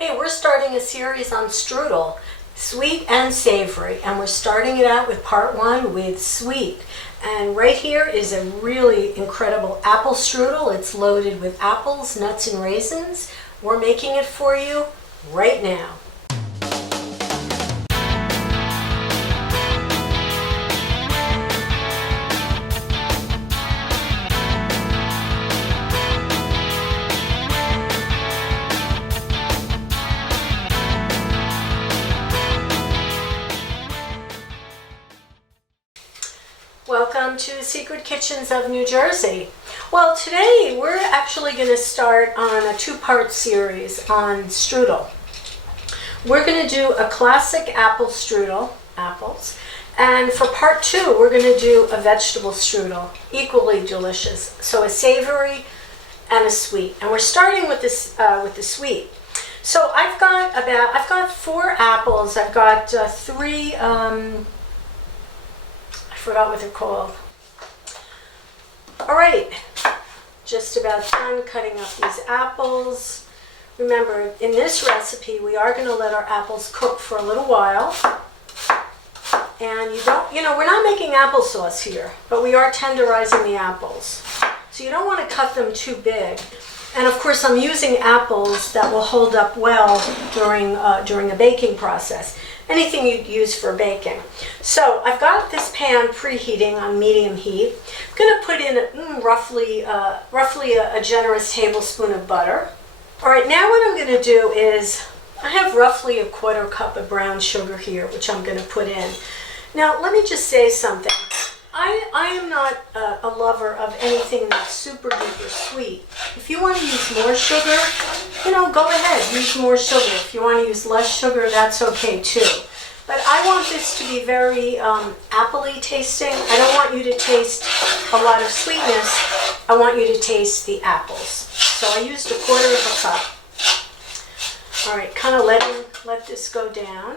Hey, we're starting a series on strudel, sweet and savory, and we're starting it out with part one with sweet. And right here is a really incredible apple strudel. It's loaded with apples, nuts, and raisins. We're making it for you right now. Welcome to Secret Kitchens of New Jersey. Well, today we're actually going to start on a two-part series on strudel. We're going to do a classic apple strudel, apples, and for part two we're going to do a vegetable strudel, equally delicious. So a savory and a sweet, and we're starting with this with the sweet. So I've got 4 apples. I've got 3. I forgot what they're called. All right, just about done cutting up these apples. Remember, in this recipe, we are going to let our apples cook for a little while. And we're not making applesauce here, but we are tenderizing the apples. So you don't want to cut them too big. And of course, I'm using apples that will hold up well during the baking process. Anything you'd use for baking. So I've got this pan preheating on medium heat. I'm going to put in roughly a generous tablespoon of butter. All right, now what I'm going to do is I have roughly a 1/4 cup of brown sugar here, which I'm going to put in. Now let me just say something. I am not a lover of anything that's super duper sweet. If you want to use more sugar, go ahead, use more sugar. If you want to use less sugar, that's okay too. But I want this to be very apple-y tasting. I don't want you to taste a lot of sweetness. I want you to taste the apples. So I used a 1/4 cup. All right, kind of let this go down.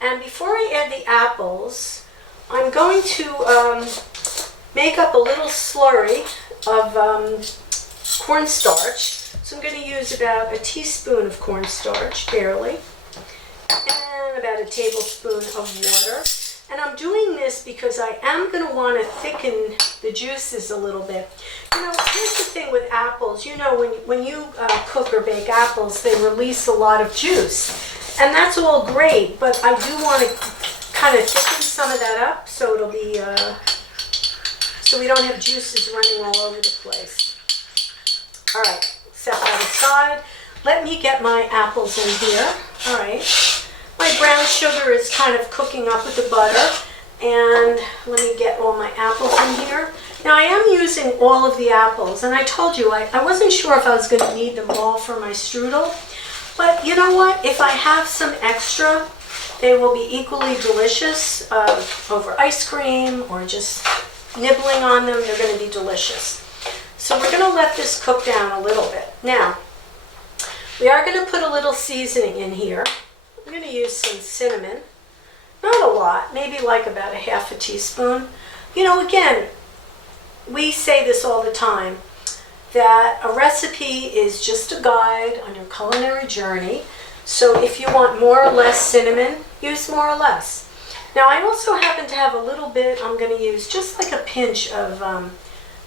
And before I add the apples, I'm going to make up a little slurry of cornstarch. So I'm going to use about a teaspoon of cornstarch, barely, and about a tablespoon of water. And I'm doing this because I am going to want to thicken the juices a little bit. Here's the thing with apples. When you cook or bake apples, they release a lot of juice. And that's all great, but I do want to kind of thicken some of that up so it'll be so we don't have juices running all over the place. All right, set that aside. Let me get my apples in here. All right, my brown sugar is kind of cooking up with the butter, and let me get all my apples in here. Now I am using all of the apples, and I told you I wasn't sure if I was going to need them all for my strudel, but you know what? If I have some extra, they will be equally delicious over ice cream or just nibbling on them. They're going to be delicious. So we're going to let this cook down a little bit. Now, we are going to put a little seasoning in here. I'm going to use some cinnamon. Not a lot, maybe like about a 1/2 teaspoon. Again, we say this all the time, that a recipe is just a guide on your culinary journey. So if you want more or less cinnamon, use more or less. Now I also happen to have a little bit, I'm going to use just like a pinch of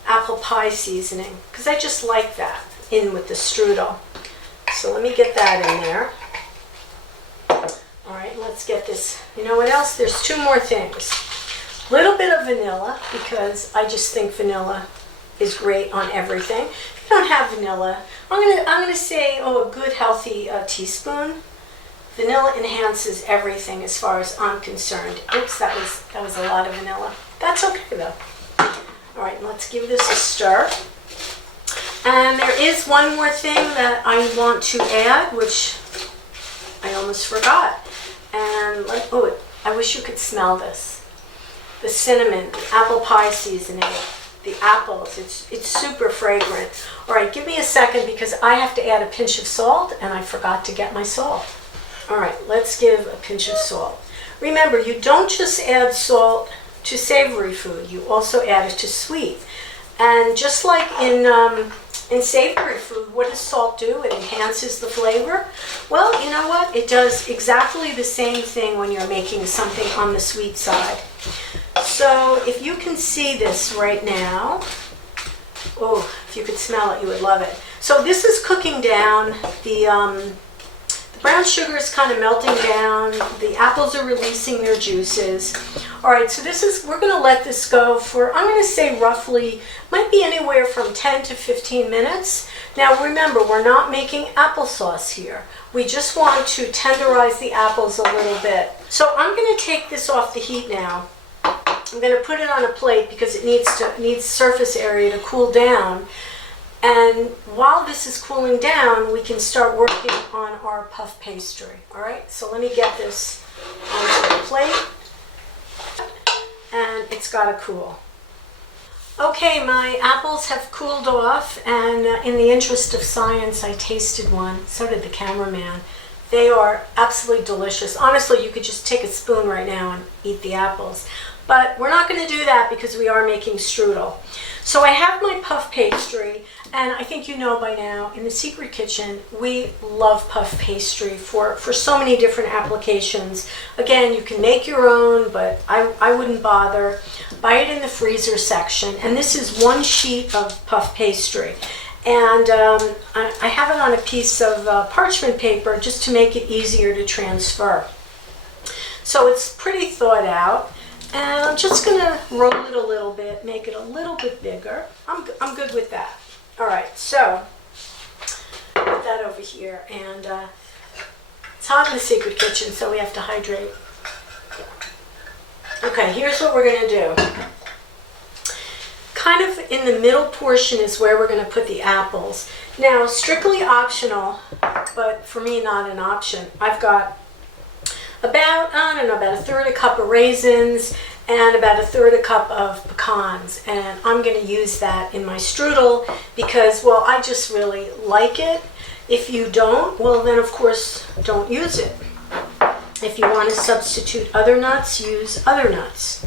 apple pie seasoning, because I just like that in with the strudel. So let me get that in there. All right, let's get this. You know what else? There's 2 more things. A little bit of vanilla, because I just think vanilla is great on everything. If you don't have vanilla, I'm gonna say, a good healthy teaspoon. Vanilla enhances everything as far as I'm concerned. Oops, that was a lot of vanilla. That's okay though. All right, let's give this a stir. And there is one more thing that I want to add, which I almost forgot. And I wish you could smell this. The cinnamon, the apple pie seasoning, the apples, it's super fragrant. All right, give me a second because I have to add a pinch of salt, and I forgot to get my salt. All right, let's give a pinch of salt. Remember, you don't just add salt to savory food, you also add it to sweet. And just like in In savory food, what does salt do? It enhances the flavor. Well, you know what? It does exactly the same thing when you're making something on the sweet side. So if you can see this right now, oh, if you could smell it, you would love it. So this is cooking down. The brown sugar is kind of melting down. The apples are releasing their juices. All right, so we're going to let this go for, I'm going to say roughly, might be anywhere from 10 to 15 minutes. Now remember, we're not making applesauce here. We just want to tenderize the apples a little bit. So I'm going to take this off the heat now. I'm going to put it on a plate because it needs surface area to cool down. And while this is cooling down, we can start working on our puff pastry. All right, so let me get this onto the plate. And it's got to cool. Okay, my apples have cooled off, and in the interest of science, I tasted one. So did the cameraman. They are absolutely delicious. Honestly, you could just take a spoon right now and eat the apples. But we're not going to do that because we are making strudel. So I have my puff pastry, and I think you know by now, in the Secret Kitchen, we love puff pastry for so many different applications. Again, you can make your own, but I wouldn't bother. Buy it in the freezer section, and this is one sheet of puff pastry. And I have it on a piece of parchment paper just to make it easier to transfer. So it's pretty thawed out. And I'm just going to roll it a little bit, make it a little bit bigger. I'm good with that. All right, so put that over here. And it's hot in the Secret Kitchen, so we have to hydrate. Okay, here's what we're going to do. Kind of in the middle portion is where we're going to put the apples. Now, strictly optional, but for me, not an option. I've got about a third a cup of raisins and about a third a cup of pecans, and I'm going to use that in my strudel because, well, I just really like it. If you don't, well, then of course don't use it. If you want to substitute other nuts, use other nuts.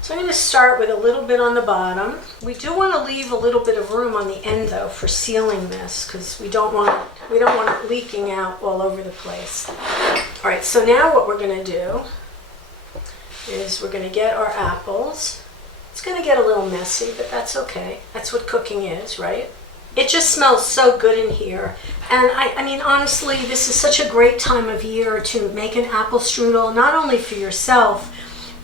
So I'm going to start with a little bit on the bottom. We do want to leave a little bit of room on the end though for sealing this because we don't want it leaking out all over the place. All right, so now what we're going to do is we're going to get our apples. It's going to get a little messy, but that's okay. That's what cooking is, right? It just smells so good in here. And I mean, honestly, this is such a great time of year to make an apple strudel, not only for yourself,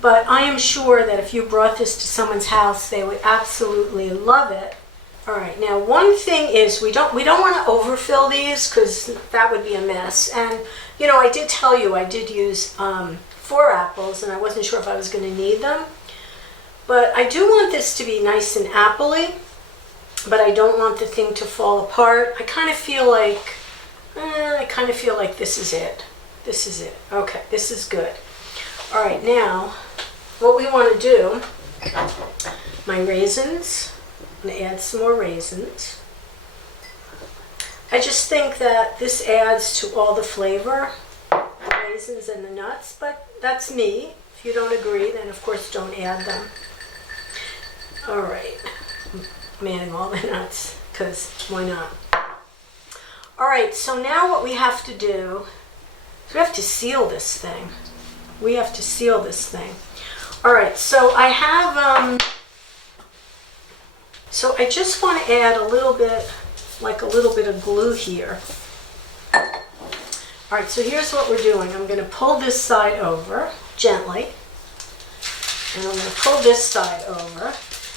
but I am sure that if you brought this to someone's house, they would absolutely love it. All right, now one thing is we don't want to overfill these because that would be a mess. And you know, I did tell you I did use 4 apples, and I wasn't sure if I was going to need them. But I do want this to be nice and appley, but I don't want the thing to fall apart. I kind of feel like this is it. This is it. Okay, this is good. All right, now what we want to do, my raisins. I'm going to add some more raisins. I just think that this adds to all the flavor, the raisins and the nuts, but that's me. If you don't agree, then of course don't add them. All right, I'm adding all the nuts because why not? All right, so now what we have to do is we have to seal this thing. We have to seal this thing. All right, so I have, so I just want to add a little bit of glue here. All right, so here's what we're doing. I'm going to pull this side over gently, and I'm going to pull this side over.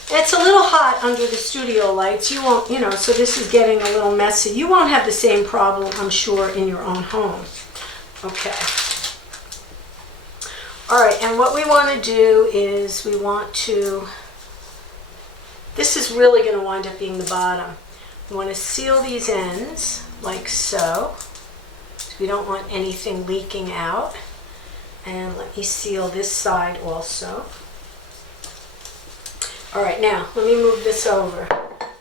It's a little hot under the studio lights. You won't, you know, so this is getting a little messy. You won't have the same problem, I'm sure, in your own home. Okay. All right, and what we want to do is we want to, this is really going to wind up being the bottom. We want to seal these ends like so. We don't want anything leaking out. And let me seal this side also. All right, now let me move this over.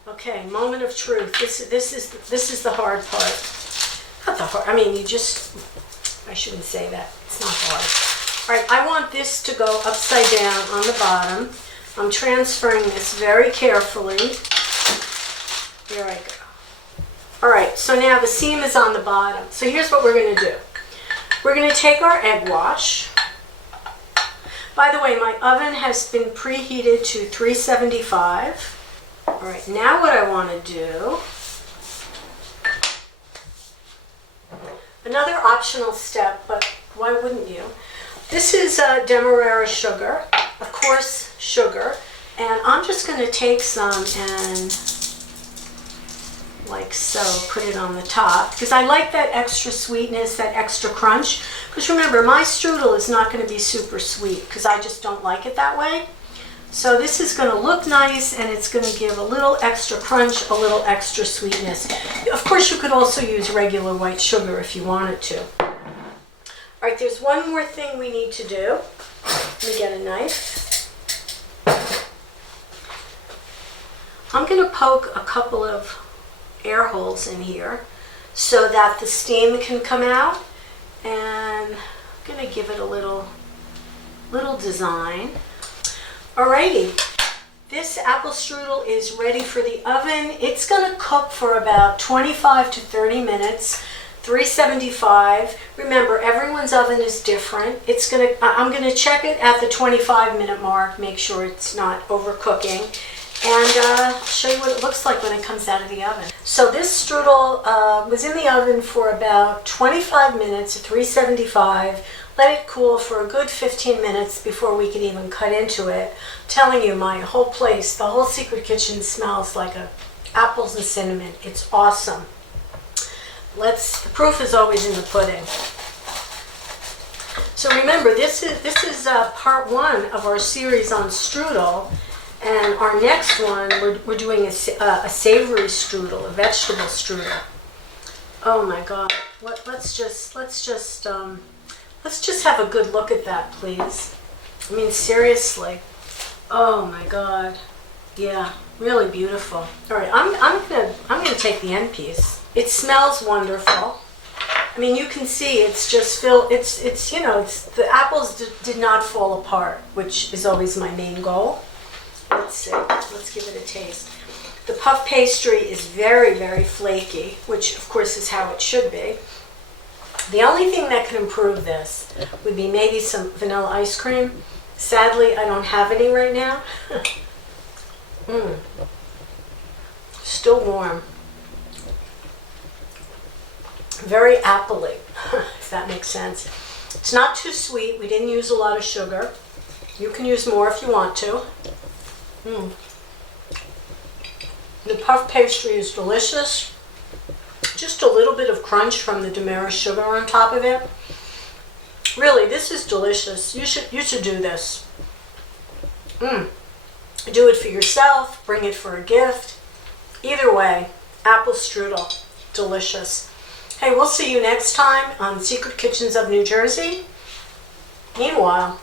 Okay, moment of truth. This is the hard part. Not the hard. I mean, I shouldn't say that. It's not hard. All right, I want this to go upside down on the bottom. I'm transferring this very carefully. There I go. All right, so now the seam is on the bottom. So here's what we're going to do. We're going to take our egg wash. By the way, my oven has been preheated to 375. All right, now what I want to do, another optional step, but why wouldn't you? This is demerara sugar, of course sugar, and I'm just going to take some and like so put it on the top because I like that extra sweetness, that extra crunch. Because remember, my strudel is not going to be super sweet because I just don't like it that way. So this is going to look nice and it's going to give a little extra crunch, a little extra sweetness. Of course, you could also use regular white sugar if you wanted to. All right, there's one more thing we need to do. Let me get a knife. I'm going to poke a couple of air holes in here so that the steam can come out, and I'm going to give it a little design. Alrighty, this apple strudel is ready for the oven. It's going to cook for about 25 to 30 minutes, 375. Remember, everyone's oven is different. I'm going to check it at the 25-minute mark, make sure it's not overcooking, and show you what it looks like when it comes out of the oven. So this strudel was in the oven for about 25 minutes at 375. Let it cool for a good 15 minutes before we could even cut into it. I'm telling you, my whole place, the whole secret kitchen smells like apples and cinnamon. It's awesome. The proof is always in the pudding. So remember, this is part one of our series on strudel. And our next one, we're doing a savory strudel, a vegetable strudel. Oh my God! Let's just have a good look at that, please. I mean, seriously. Oh my God! Yeah, really beautiful. All right, I'm gonna take the end piece. It smells wonderful. I mean, you can see it's just filled. It's the apples did not fall apart, which is always my main goal. Let's see. Let's give it a taste. The puff pastry is very, very flaky, which of course is how it should be. The only thing that could improve this would be maybe some vanilla ice cream. Sadly, I don't have any right now. Still warm. Very appley, if that makes sense. It's not too sweet. We didn't use a lot of sugar. You can use more if you want to. The puff pastry is delicious. Just a little bit of crunch from the demerara sugar on top of it. Really, this is delicious. You should do this. Do it for yourself. Bring it for a gift. Either way, apple strudel, delicious. Hey, we'll see you next time on Secret Kitchens of New Jersey. Meanwhile,